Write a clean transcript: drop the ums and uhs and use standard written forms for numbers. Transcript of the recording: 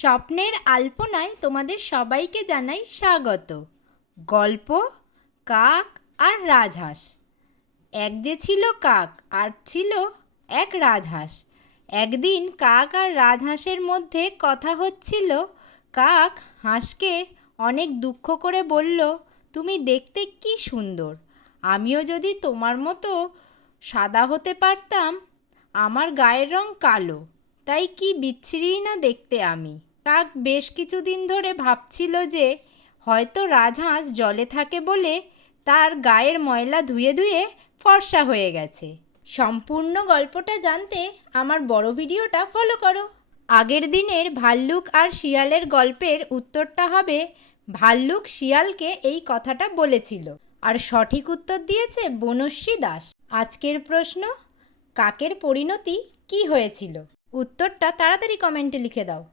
স্বপ্নের আলপনায় তোমাদের সবাইকে জানাই স্বাগত। গল্প কাক আর রাজহাঁস। এক যে ছিল কাক আর ছিল এক রাজহাঁস। একদিন কাক আর রাজহাঁসের মধ্যে কথা হচ্ছিল। কাক হাঁসকে অনেক দুঃখ করে বলল, তুমি দেখতে কি সুন্দর, আমিও যদি তোমার মতো সাদা হতে পারতাম। আমার গায়ের রং কালো, তাই কি বিচ্ছিরি না দেখতে আমি। কাক বেশ কিছুদিন ধরে ভাবছিল যে হয়তো রাজহাঁস জলে থাকে বলে তার গায়ের ময়লা ধুয়ে ধুয়ে ফর্সা হয়ে গেছে। সম্পূর্ণ গল্পটা জানতে আমার বড় ভিডিওটা ফলো করো। আগের দিনের ভাল্লুক আর শিয়ালের গল্পের উত্তরটা হবে, ভাল্লুক শিয়ালকে এই কথাটা বলেছিল। আর সঠিক উত্তর দিয়েছে বনশ্রী দাস। আজকের প্রশ্ন, কাকের পরিণতি কি হয়েছিল? উত্তরটা তাড়াতাড়ি কমেন্টে লিখে দাও।